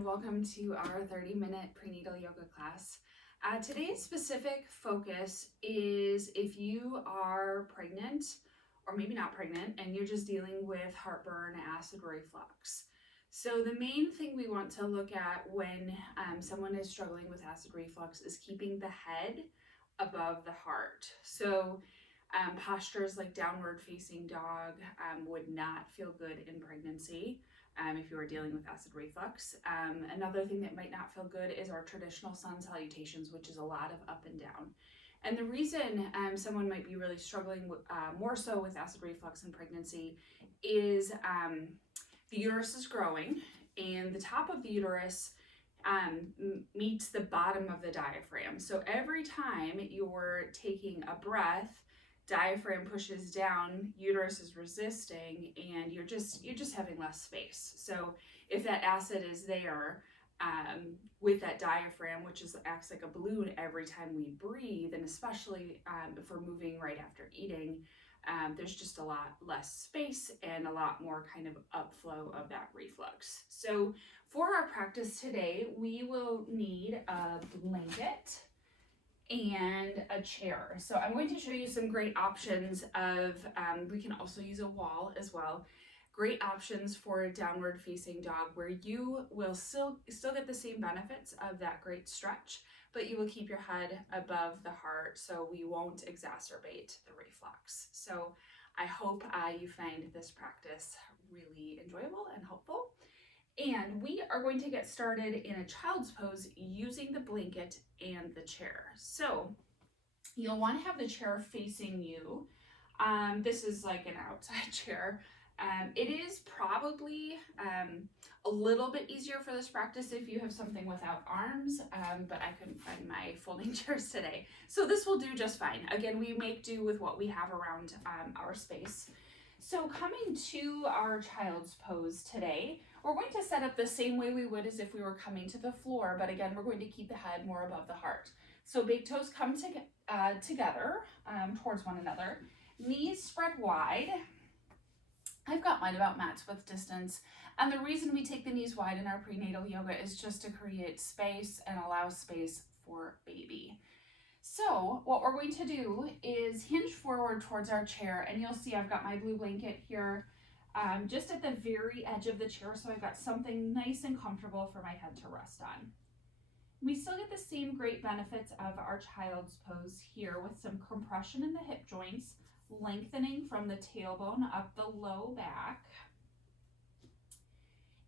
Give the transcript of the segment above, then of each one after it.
and welcome to our 30-minute prenatal yoga class. Today's specific focus is if you are pregnant, or maybe not pregnant, and you're just dealing with heartburn, acid reflux. So the main thing we want to look at when someone is struggling with acid reflux is keeping the head above the heart. So postures like downward facing dog would not feel good in pregnancy. If you are dealing with acid reflux. Another thing that might not feel good is our traditional sun salutations, which is a lot of up and down. And the reason someone might be really struggling more so with acid reflux in pregnancy is the uterus is growing and the top of the uterus meets the bottom of the diaphragm. So every time you're taking a breath, diaphragm pushes down, uterus is resisting, and you're just having less space. So if that acid is there with that diaphragm, which acts like a balloon every time we breathe, and especially if we're moving right after eating, there's just a lot less space and a lot more kind of upflow of that reflux. So for our practice today, we will need a blanket and a chair. So I'm going to show you some great options of, we can also use a wall as well. Great options for a downward facing dog where you will still get the same benefits of that great stretch, but you will keep your head above the heart so we won't exacerbate the reflux. So I hope you find this practice really enjoyable and helpful. And we are going to get started in a child's pose using the blanket and the chair. So you'll want to have the chair facing you. This is like an outside chair. It is probably a little bit easier for this practice if you have something without arms, but I couldn't find my folding chairs today. So this will do just fine. Again, we make do with what we have around our space. So coming to our child's pose today, we're going to set up the same way we would as if we were coming to the floor, but again, we're going to keep the head more above the heart. So big toes come together towards one another, knees spread wide. I've got mine about match width distance, and the reason we take the knees wide in our prenatal yoga is just to create space and allow space for baby. So what we're going to do is hinge forward towards our chair, and you'll see I've got my blue blanket here just at the very edge of the chair, so I've got something nice and comfortable for my head to rest on. We still get the same great benefits of our child's pose here with some compression in the hip joints, lengthening from the tailbone up the low back.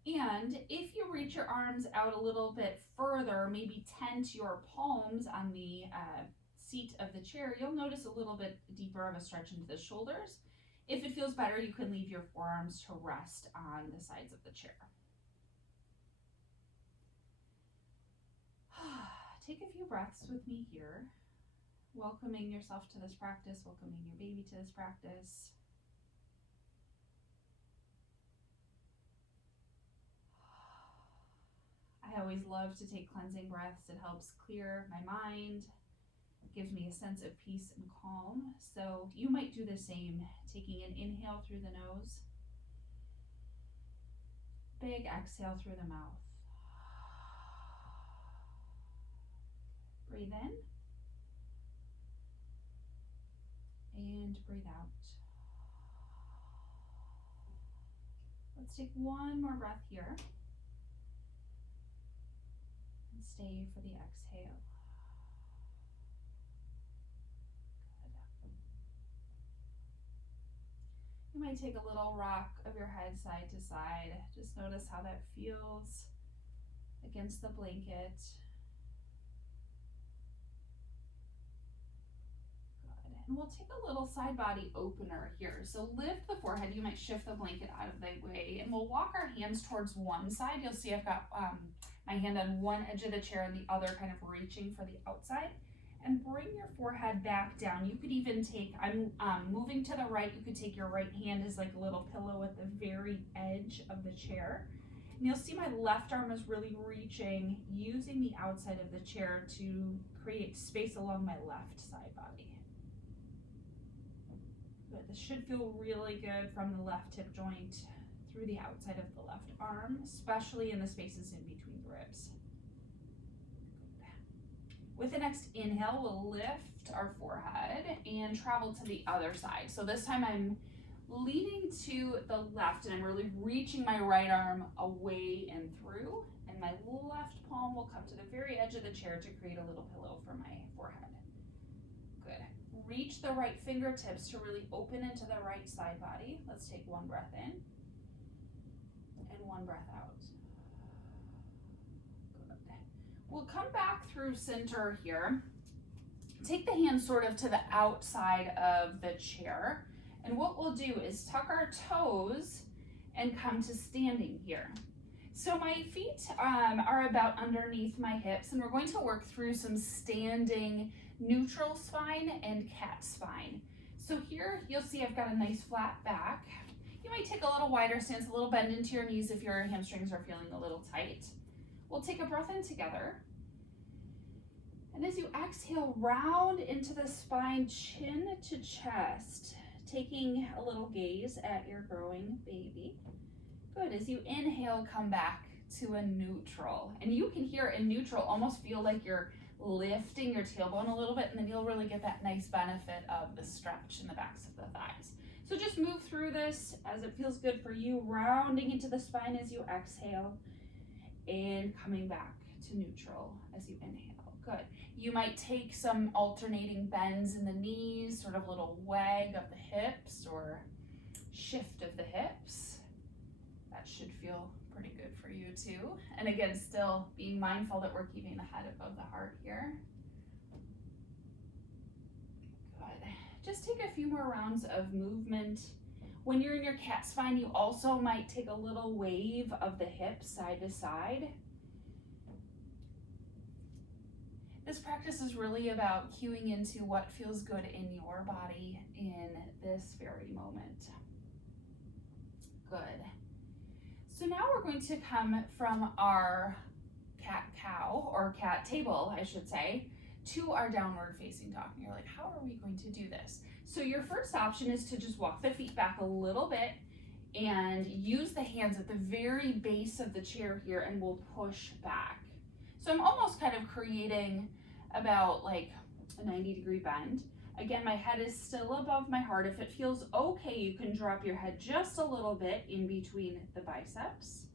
And if you reach your arms out a little bit further, maybe tent your palms on the seat of the chair, you'll notice a little bit deeper of a stretch into the shoulders. If it feels better, you can leave your forearms to rest on the sides of the chair. Take a few breaths with me here, welcoming yourself to this practice, welcoming your baby to this practice. I always love to take cleansing breaths. It helps clear my mind, gives me a sense of peace and calm. So you might do the same, taking an inhale through the nose, big exhale through the mouth. Breathe in and breathe out. Let's take one more breath here and stay for the exhale. You might take a little rock of your head side to side. Just notice how that feels against the blanket. Good. And we'll take a little side body opener here. So lift the forehead. You might shift the blanket out of the way, and we'll walk our hands towards one side. You'll see I've got my hand on one edge of the chair and the other kind of reaching for the outside. And bring your forehead back down. You could even take, I'm moving to the right, you could take your right hand as like a little pillow at the very edge of the chair. And you'll see my left arm is really reaching, using the outside of the chair to create space along my left side body. Good, this should feel really good from the left hip joint through the outside of the left arm, especially in the spaces in between the ribs. With the next inhale, we'll lift our forehead and travel to the other side. So this time I'm leaning to the left and I'm really reaching my right arm away and through, and my left palm will come to the very edge of the chair to create a little pillow for my forehead. Good. Reach the right fingertips to really open into the right side body. Let's take one breath in and one breath out. We'll come back through center here. Take the hands sort of to the outside of the chair. And what we'll do is tuck our toes and come to standing here. So my feet are about underneath my hips, and we're going to work through some standing neutral spine and cat spine. So here you'll see I've got a nice flat back. You might take a little wider stance, a little bend into your knees if your hamstrings are feeling a little tight. We'll take a breath in together. And as you exhale, round into the spine, chin to chest, taking a little gaze at your growing baby. Good. As you inhale, come back to a neutral. And you can here in neutral almost feel like you're lifting your tailbone a little bit, and then you'll really get that nice benefit of the stretch in the backs of the thighs. So just move through this as it feels good for you, rounding into the spine as you exhale and coming back to neutral as you inhale. Good. You might take some alternating bends in the knees, sort of a little wag of the hips or shift of the hips. That should feel pretty good for you too. And again, still being mindful that we're keeping the head above the heart here. Good. Just take a few more rounds of movement. When you're in your cat spine, you also might take a little wave of the hips side to side. This practice is really about cueing into what feels good in your body in this very moment. Good. So now we're going to come from our cat-cow, or cat table, I should say, to our downward facing dog. And you're like, how are we going to do this? So your first option is to just walk the feet back a little bit and use the hands at the very base of the chair here, and we'll push back. So I'm almost kind of creating about like a 90-degree bend. Again, my head is still above my heart. If it feels okay, you can drop your head just a little bit in between the biceps.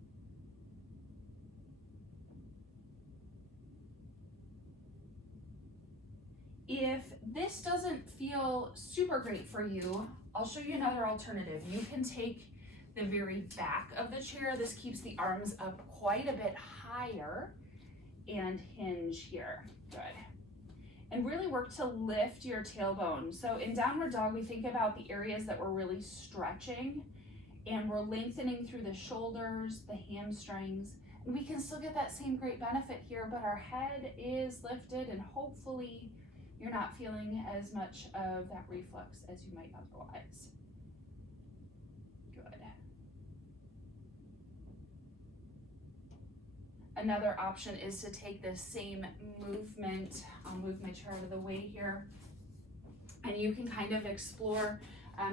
If this doesn't feel super great for you, I'll show you another alternative. You can take the very back of the chair. This keeps the arms up quite a bit higher and hinge here. Good. And really work to lift your tailbone. So in downward dog, we think about the areas that we're really stretching, and we're lengthening through the shoulders, the hamstrings, and we can still get that same great benefit here, but our head is lifted, and hopefully you're not feeling as much of that reflux as you might otherwise. Good. Another option is to take this same movement. I'll move my chair out of the way here, and you can kind of explore.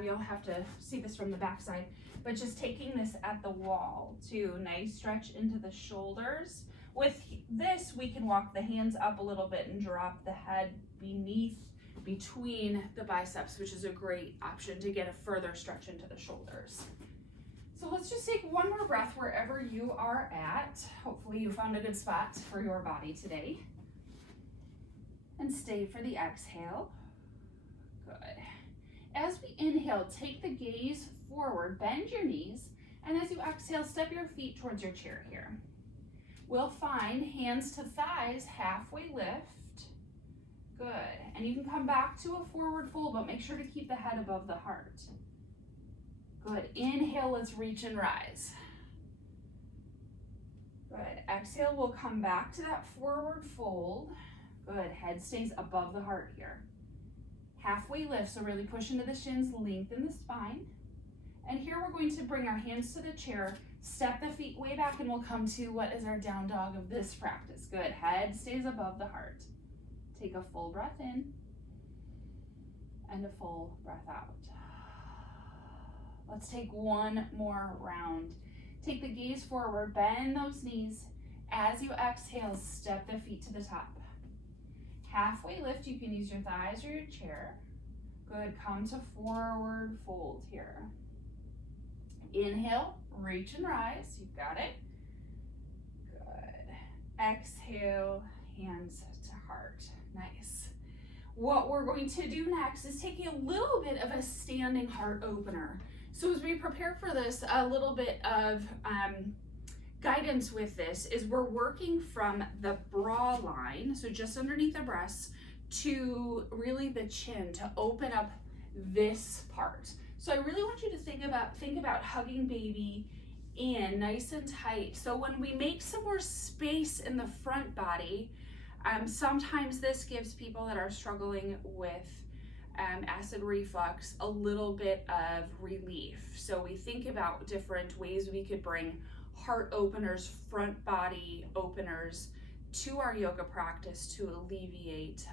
You'll have to see this from the back side, but just taking this at the wall too. Nice stretch into the shoulders. With this, we can walk the hands up a little bit and drop the head between the biceps, which is a great option to get a further stretch into the shoulders. So let's just take one more breath wherever you are at. Hopefully you found a good spot for your body today. And stay for the exhale. Good. As we inhale, take the gaze forward, bend your knees, and as you exhale, step your feet towards your chair here. We'll find hands to thighs, halfway lift. Good. And you can come back to a forward fold, but make sure to keep the head above the heart. Good. Inhale, let's reach and rise. Good. Exhale, we'll come back to that forward fold. Good. Head stays above the heart here. Halfway lift, so really push into the shins, lengthen the spine. And here we're going to bring our hands to the chair, step the feet way back, and we'll come to what is our down dog of this practice. Good. Head stays above the heart. Take a full breath in and a full breath out. Let's take one more round. Take the gaze forward, bend those knees. As you exhale, step the feet to the top. Halfway lift, you can use your thighs or your chair. Good, come to forward fold here. Inhale, reach and rise, you've got it. Good. Exhale, hands to heart, nice. What we're going to do next is taking a little bit of a standing heart opener. So as we prepare for this, a little bit of guidance with this is we're working from the bra line, so just underneath the breasts, to really the chin, to open up this part. So I really want you to think about hugging baby in nice and tight. So when we make some more space in the front body, sometimes this gives people that are struggling with acid reflux a little bit of relief. So we think about different ways we could bring heart openers, front body openers to our yoga practice to alleviate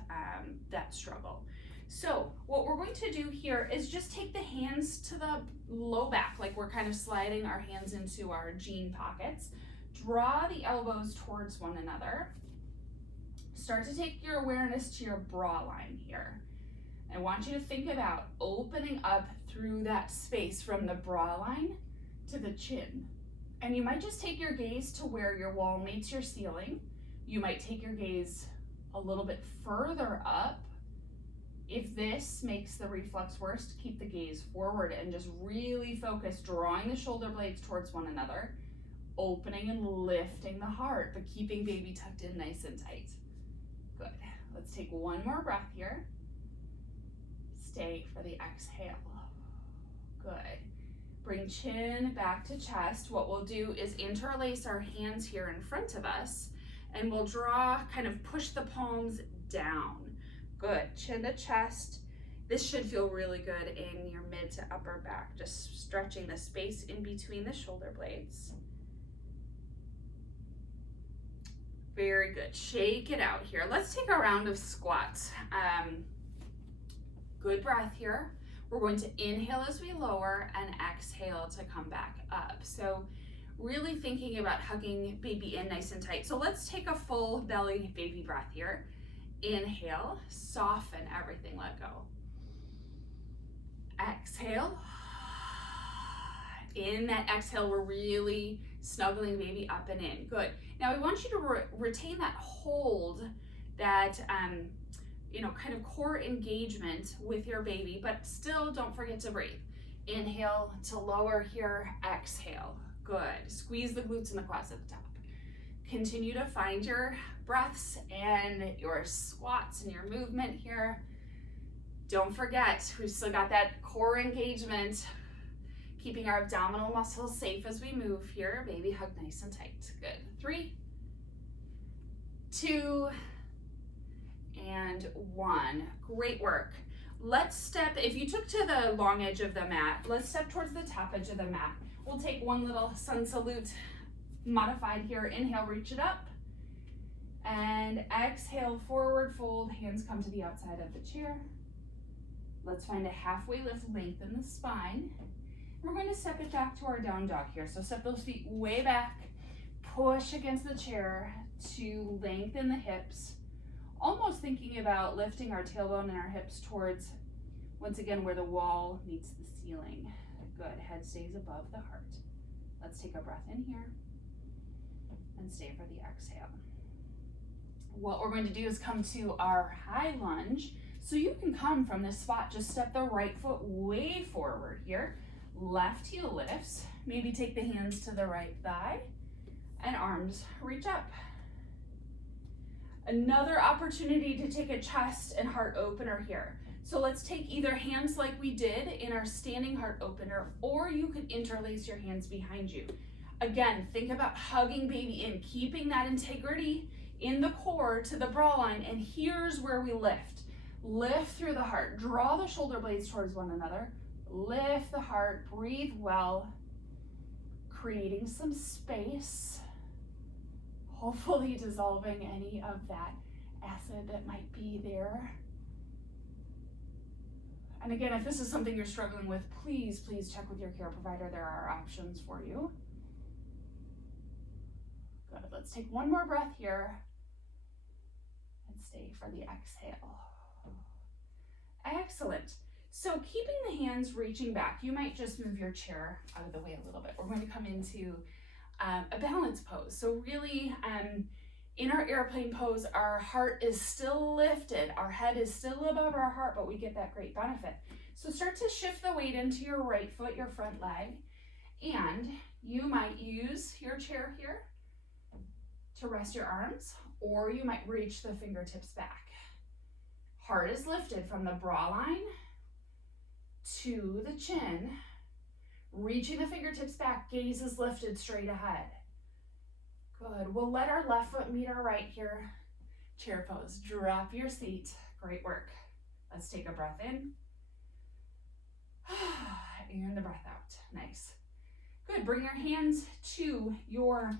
that struggle. So what we're going to do here is just take the hands to the low back, like we're kind of sliding our hands into our jean pockets. Draw the elbows towards one another. Start to take your awareness to your bra line here. I want you to think about opening up through that space from the bra line to the chin. And you might just take your gaze to where your wall meets your ceiling. You might take your gaze a little bit further up. If this makes the reflux worse, keep the gaze forward and just really focus, drawing the shoulder blades towards one another, opening and lifting the heart, but keeping baby tucked in nice and tight. Good. Let's take one more breath here. Stay for the exhale. Good. Bring chin back to chest. What we'll do is interlace our hands here in front of us, and we'll draw, kind of push the palms down. Good, chin to chest. This should feel really good in your mid to upper back, just stretching the space in between the shoulder blades. Very good, shake it out here. Let's take a round of squats. Good breath here. We're going to inhale as we lower and exhale to come back up. So really thinking about hugging baby in nice and tight. So let's take a full belly baby breath here. Inhale, soften everything, let go. Exhale. In that exhale, we're really snuggling baby up and in. Good. Now we want you to retain that hold, that kind of core engagement with your baby, but still don't forget to breathe. Inhale to lower here, exhale. Good. Squeeze the glutes and the quads at the top. Continue to find your breaths and your squats and your movement here. Don't forget, we've still got that core engagement, keeping our abdominal muscles safe as we move here. Baby hug nice and tight. Good. 3, 2, and 1. Great work. Let's step, if you took to the long edge of the mat, let's step towards the top edge of the mat. We'll take one little sun salute modified here. Inhale, reach it up. And exhale, forward fold. Hands come to the outside of the chair. Let's find a halfway lift, lengthen the spine. We're going to step it back to our down dog here. So step those feet way back, push against the chair to lengthen the hips. Almost thinking about lifting our tailbone and our hips towards, once again, where the wall meets the ceiling. Good, head stays above the heart. Let's take a breath in here and stay for the exhale. What we're going to do is come to our high lunge. So you can come from this spot, just step the right foot way forward here. Left heel lifts, maybe take the hands to the right thigh and arms reach up. Another opportunity to take a chest and heart opener here. So let's take either hands like we did in our standing heart opener, or you could interlace your hands behind you. Again, think about hugging baby in, keeping that integrity in the core to the bra line, and here's where we lift. Lift through the heart, draw the shoulder blades towards one another, lift the heart, breathe well, creating some space, hopefully dissolving any of that acid that might be there. And again, if this is something you're struggling with, please check with your care provider. There are options for you. Good, let's take one more breath here and stay for the exhale. Excellent. So keeping the hands reaching back, you might just move your chair out of the way a little bit. We're going to come into a balance pose. So really, in our airplane pose, our heart is still lifted. Our head is still above our heart, but we get that great benefit. So start to shift the weight into your right foot, your front leg, and you might use your chair here to rest your arms, or you might reach the fingertips back. Heart is lifted from the bra line to the chin, reaching the fingertips back, gaze is lifted straight ahead. Good, we'll let our left foot meet our right here. Chair pose, drop your seat, great work. Let's take a breath in, and the breath out, nice. Good, bring your hands to your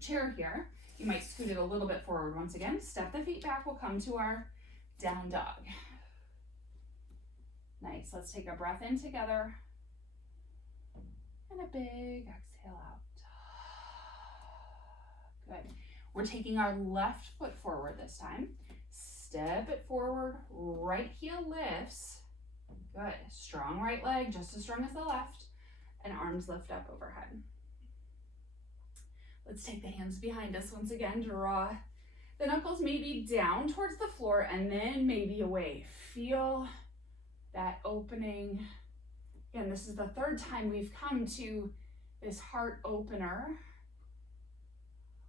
chair here. You might scoot it a little bit forward once again. Step the feet back, we'll come to our down dog. Nice, let's take a breath in together and a big exhale out. Good, we're taking our left foot forward this time. Step it forward, right heel lifts. Good, strong right leg, just as strong as the left, and arms lift up overhead. Let's take the hands behind us once again, draw the knuckles maybe down towards the floor and then maybe away. Feel that opening. Again, this is the third time we've come to this heart opener.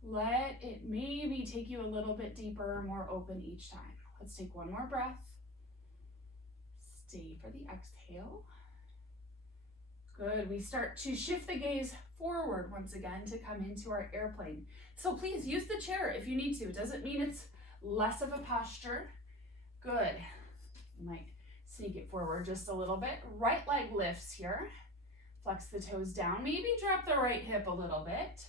Let it maybe take you a little bit deeper, more open each time. Let's take one more breath. Stay for the exhale. Good, we start to shift the gaze forward once again to come into our airplane. So please use the chair if you need to. It doesn't mean it's less of a posture. Good, you might sneak it forward just a little bit. Right leg lifts here. Flex the toes down, maybe drop the right hip a little bit.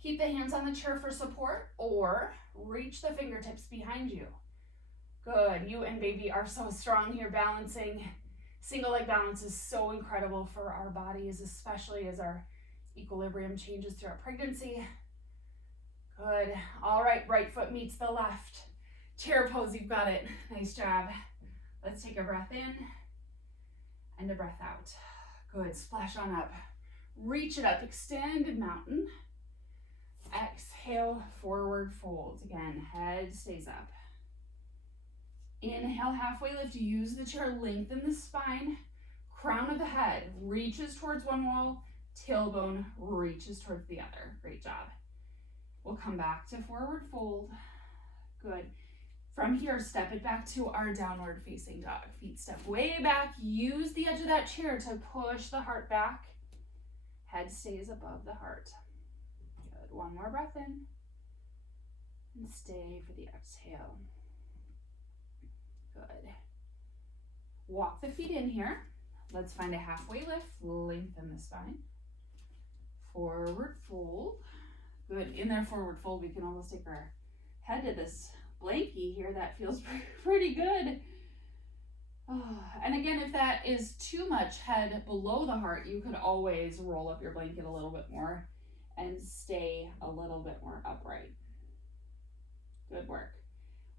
Keep the hands on the chair for support or reach the fingertips behind you. Good, you and baby are so strong here balancing. Single leg balance is so incredible for our bodies, especially as our equilibrium changes throughout pregnancy. Good, all right, right foot meets the left. Chair pose, you've got it, nice job. Let's take a breath in and a breath out. Good, splash on up. Reach it up, extended mountain. Exhale, forward fold. Again, head stays up. Inhale, halfway lift, use the chair, lengthen the spine. Crown of the head reaches towards one wall, tailbone reaches towards the other. Great job. We'll come back to forward fold. Good. From here, step it back to our downward facing dog. Feet step way back. Use the edge of that chair to push the heart back. Head stays above the heart. Good. One more breath in. And stay for the exhale. Good. Walk the feet in here. Let's find a halfway lift. Lengthen the spine. Forward fold. Good. In there, forward fold, we can almost take our head to this blankie here. That feels pretty good. Oh, and again, if that is too much head below the heart, you could always roll up your blanket a little bit more and stay a little bit more upright. Good work.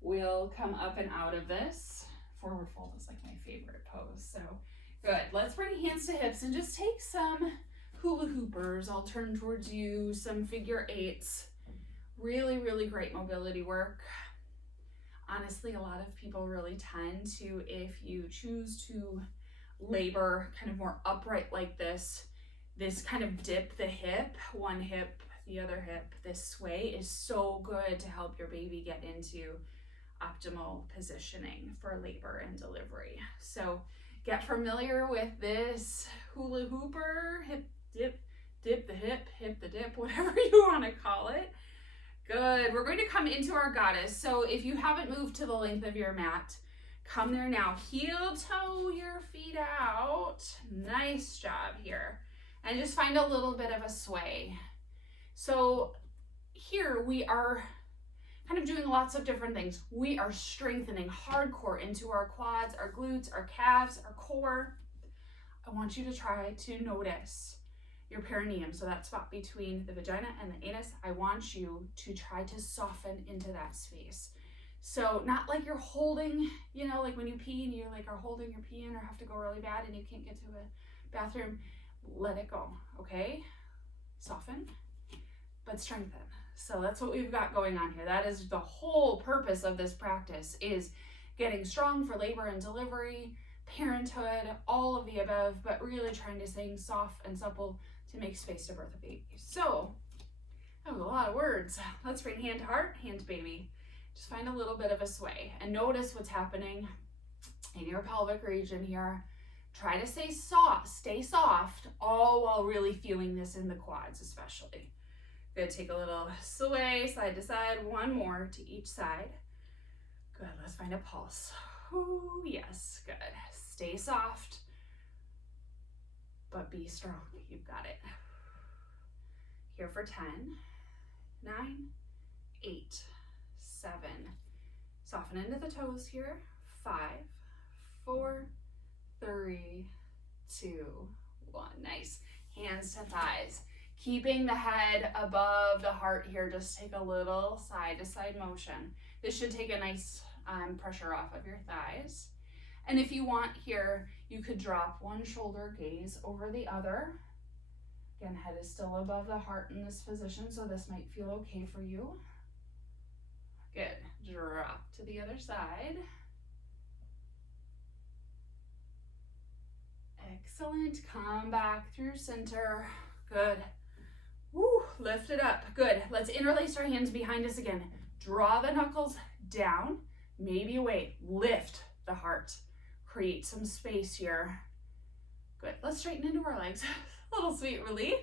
We'll come up and out of this. Forward fold is like my favorite pose. So good. Let's bring hands to hips and just take some hula hoopers. I'll turn towards you, some figure eights. Really, really great mobility work. Honestly, a lot of people really tend to, if you choose to labor kind of more upright like this kind of dip the hip, one hip, the other hip, this sway is so good to help your baby get into optimal positioning for labor and delivery. So get familiar with this hula hooper, hip dip, dip the hip the dip, whatever you want to call it. Good. We're going to come into our goddess. So if you haven't moved to the length of your mat, come there now. Heel toe your feet out. Nice job here. And just find a little bit of a sway. So here we are kind of doing lots of different things. We are strengthening hardcore into our quads, our glutes, our calves, our core. I want you to try to notice your perineum, so that spot between the vagina and the anus. I want you to try to soften into that space. So not like you're holding, you know, like when you pee and you like are holding your pee in or have to go really bad and you can't get to a bathroom. Let it go, okay? Soften, but strengthen. So that's what we've got going on here. That is the whole purpose of this practice, is getting strong for labor and delivery, parenthood, all of the above, but really trying to stay soft and supple to make space to birth a baby. So that was a lot of words. Let's bring hand to heart, hand to baby. Just find a little bit of a sway and notice what's happening in your pelvic region here. Try to stay soft, all while really feeling this in the quads especially. Good, take a little sway, side to side, one more to each side. Good, let's find a pulse. Ooh, yes, good. Stay soft, but be strong. You've got it. Here for 10, 9, 8, 7. Soften into the toes here. 5, 4, 3, 2, 1. Nice. Hands to thighs. Keeping the head above the heart here. Just take a little side to side motion. This should take a nice pressure off of your thighs. And if you want here, you could drop one shoulder, gaze over the other. Again, head is still above the heart in this position, so this might feel okay for you. Good. Drop to the other side. Excellent. Come back through center. Good. Woo, lift it up. Good. Let's interlace our hands behind us again. Draw the knuckles down, maybe away. Lift the heart. Create some space here. Good. Let's straighten into our legs. A little sweet relief.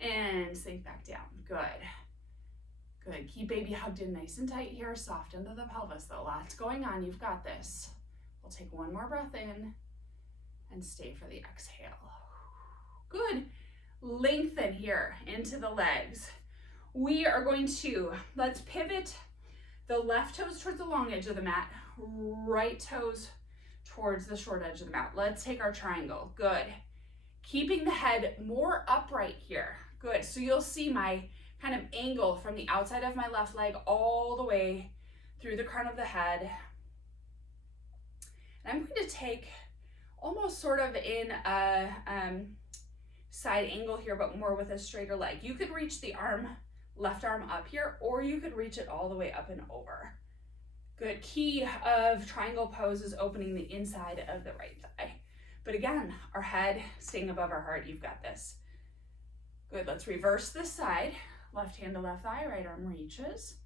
And sink back down. Good. Good. Keep baby hugged in nice and tight here. Soft into the pelvis though. Lots going on. You've got this. We'll take one more breath in and stay for the exhale. Good. Lengthen here into the legs. We are going to, let's pivot the left toes towards the long edge of the mat, right toes towards the short edge of the mat. Let's take our triangle. Good. Keeping the head more upright here. Good. So you'll see my kind of angle from the outside of my left leg all the way through the crown of the head. And I'm going to take almost sort of in a side angle here, but more with a straighter leg. You could reach the arm, left arm up here, or you could reach it all the way up and over. Good. Key of triangle pose is opening the inside of the right thigh. But again, our head staying above our heart. You've got this. Good. Let's reverse this side. Left hand to left thigh, right arm reaches.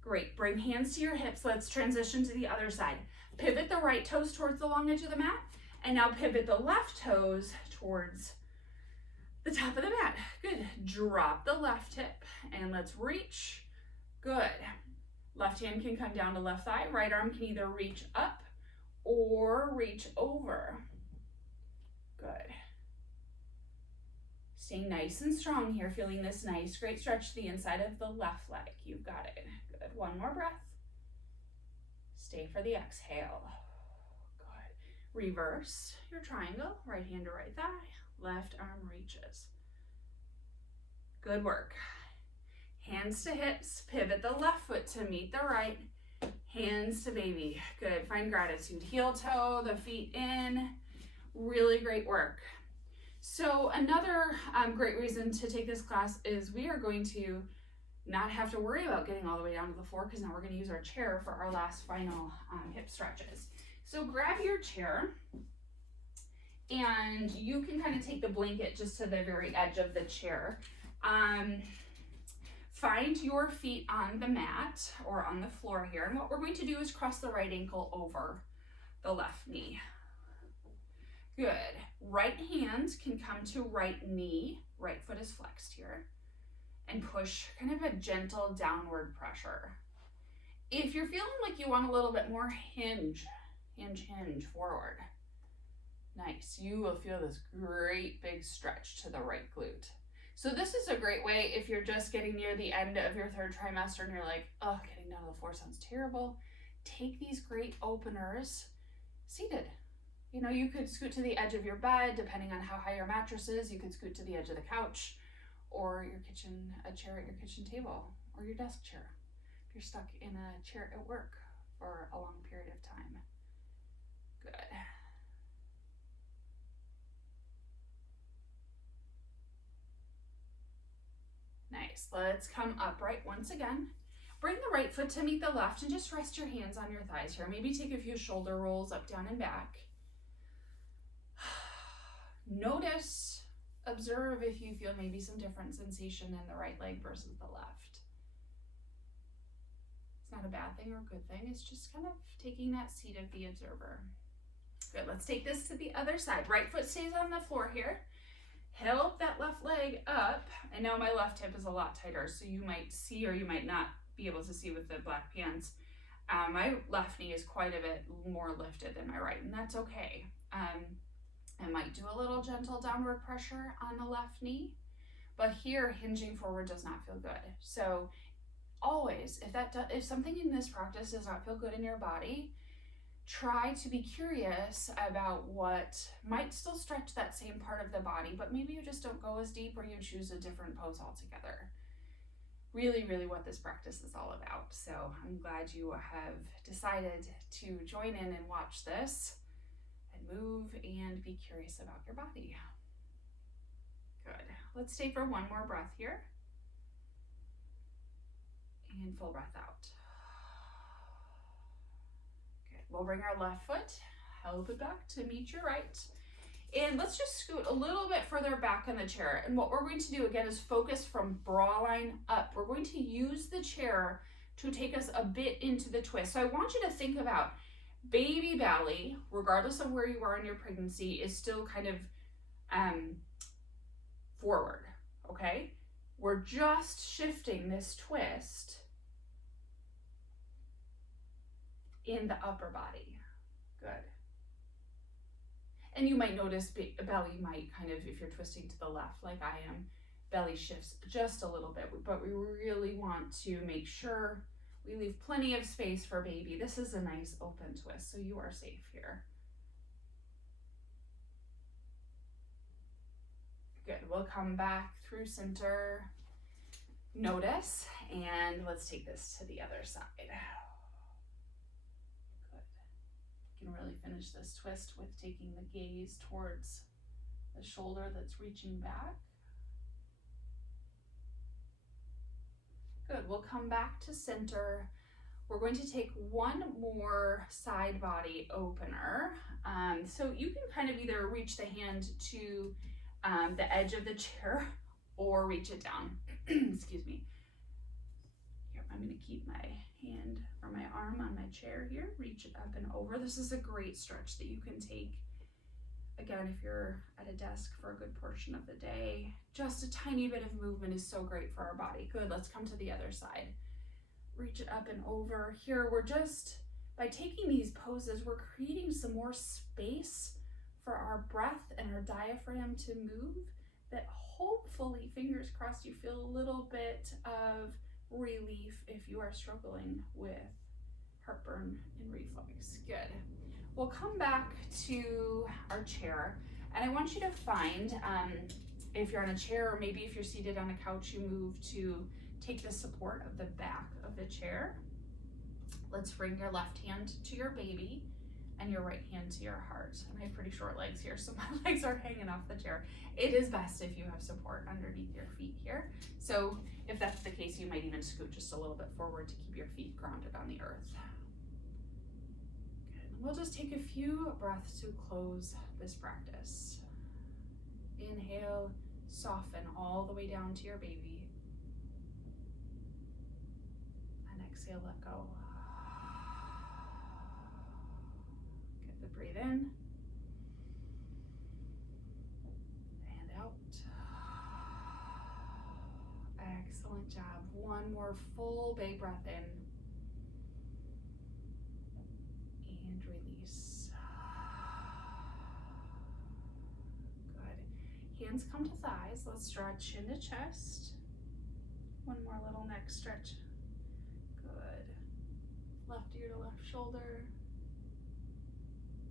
Great. Bring hands to your hips. Let's transition to the other side. Pivot the right toes towards the long edge of the mat. And now pivot the left toes towards the top of the mat. Good. Drop the left hip and let's reach. Good. Left hand can come down to left thigh. Right arm can either reach up or reach over. Good. Staying nice and strong here, feeling this nice, great stretch to the inside of the left leg. You've got it. Good. One more breath. Stay for the exhale. Good. Reverse your triangle. Right hand to right thigh. Left arm reaches. Good work. Hands to hips. Pivot the left foot to meet the right. Hands to baby. Good. Find gratitude. Heel toe, the feet in. Really great work. So another great reason to take this class is we are going to not have to worry about getting all the way down to the floor, because now we're going to use our chair for our last final hip stretches. So grab your chair and you can kind of take the blanket just to the very edge of the chair. Find your feet on the mat or on the floor here. And what we're going to do is cross the right ankle over the left knee. Good. Right hand can come to right knee. Right foot is flexed here. And push kind of a gentle downward pressure. If you're feeling like you want a little bit more hinge forward. Nice. You will feel this great big stretch to the right glute. So this is a great way if you're just getting near the end of your third trimester and you're like, oh, getting down to the floor sounds terrible. Take these great openers seated. You know, you could scoot to the edge of your bed, depending on how high your mattress is. You could scoot to the edge of the couch or a chair at your kitchen table or your desk chair. If you're stuck in a chair at work for a long period of time. Good. Nice. Let's come upright once again. Bring the right foot to meet the left and just rest your hands on your thighs here. Maybe take a few shoulder rolls up, down, and back. Notice, observe if you feel maybe some different sensation in the right leg versus the left. It's not a bad thing or a good thing. It's just kind of taking that seat of the observer. Good. Let's take this to the other side. Right foot stays on the floor here. Help that left leg up. I know my left hip is a lot tighter, so you might see or you might not be able to see with the black pants. My left knee is quite a bit more lifted than my right, and that's okay. I might do a little gentle downward pressure on the left knee, but here hinging forward does not feel good. So always, if something in this practice does not feel good in your body, try to be curious about what might still stretch that same part of the body, but maybe you just don't go as deep or you choose a different pose altogether. Really, really what this practice is all about. So I'm glad you have decided to join in and watch this and move and be curious about your body. Good. Let's stay for one more breath here. And full breath out. Good. We'll bring our left foot, help it back to meet your right. And let's just scoot a little bit further back in the chair. And what we're going to do again is focus from bra line up. We're going to use the chair to take us a bit into the twist. So I want you to think about baby belly, regardless of where you are in your pregnancy, is still kind of forward, okay? We're just shifting this twist in the upper body. Good. And you might notice belly might kind of, if you're twisting to the left like I am, belly shifts just a little bit, but we really want to make sure we leave plenty of space for baby. This is a nice open twist, so you are safe here. Good, we'll come back through center, notice, and let's take this to the other side. You can really finish this twist with taking the gaze towards the shoulder that's reaching back. Good, we'll come back to center. We're going to take one more side body opener. So you can kind of either reach the hand to the edge of the chair or reach it down. Excuse me. Here, I'm going to keep my hand or my arm on my chair here, reach it up and over. This is a great stretch that you can take. Again, if you're at a desk for a good portion of the day, just a tiny bit of movement is so great for our body. Good, let's come to the other side. Reach it up and over. Here, we're just, by taking these poses, we're creating some more space for our breath and our diaphragm to move, that hopefully, fingers crossed, you feel a little bit of relief if you are struggling with heartburn and reflux. Good. We'll come back to our chair, and I want you to find, if you're on a chair or maybe if you're seated on a couch, you move to take the support of the back of the chair. Let's bring your left hand to your baby and your right hand to your heart. And I have pretty short legs here, so my legs are hanging off the chair. It is best if you have support underneath your feet here. So if that's the case, you might even scoot just a little bit forward to keep your feet grounded on the earth. Good. We'll just take a few breaths to close this practice. Inhale, soften all the way down to your baby. And exhale, let go. Good, breathe in. And out. Excellent job. One more full big breath in. And release. Good. hands come to thighs. Let's stretch chin to chest. One more little neck stretch. Good. Left ear to left shoulder.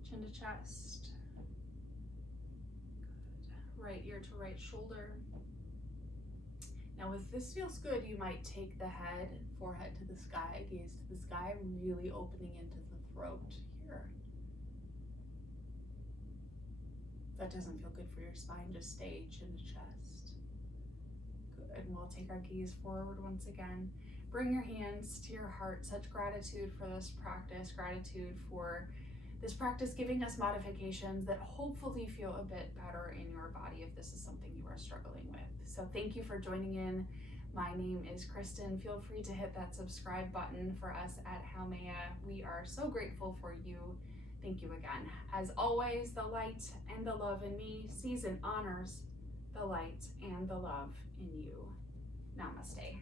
Chin to chest. Good. Right ear to right shoulder. Now if this feels good, you might take the head, forehead to the sky, gaze to the sky, really opening into the throat here. If that doesn't feel good for your spine, just stay chin to chest. Good, and we'll take our gaze forward once again. Bring your hands to your heart. Such gratitude for this practice, gratitude for this practice giving us modifications that hopefully feel a bit better in your body if this is something you are struggling with. So thank you for joining in. My name is Kristen. Feel free to hit that subscribe button for us at Haumea. We are so grateful for you. Thank you again. As always, the light and the love in me sees and honors the light and the love in you. Namaste.